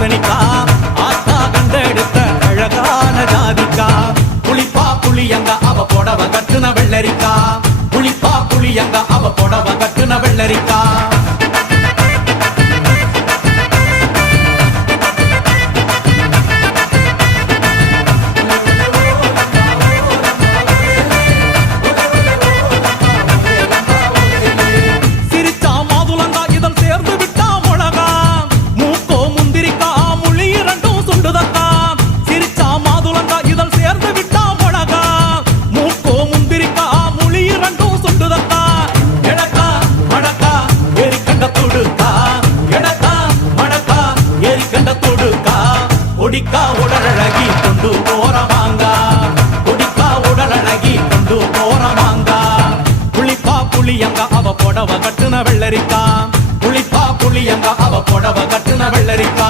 பூசணிக்கா ஆத்தா கண்டெடுத்த அழகான ஜாதிக்கா புளிப்பா புளியங்க அவ புடவ கட்டுன வெள்ளரிக்கா புளிப்பா புளியங்க அவ புடவ கட்டுன வெள்ளரிக்கா கொடிக்கா உடலழகி கொண்டு போறவாங்க கொடிக்கா உடலழகி கொண்டு போறவாங்க புளிப்பா புளியங்க அவ புடவ கட்டுன வெள்ளரிக்கா புளிப்பா புளியங்க அவ புடவ கட்டுன வெள்ளரிக்கா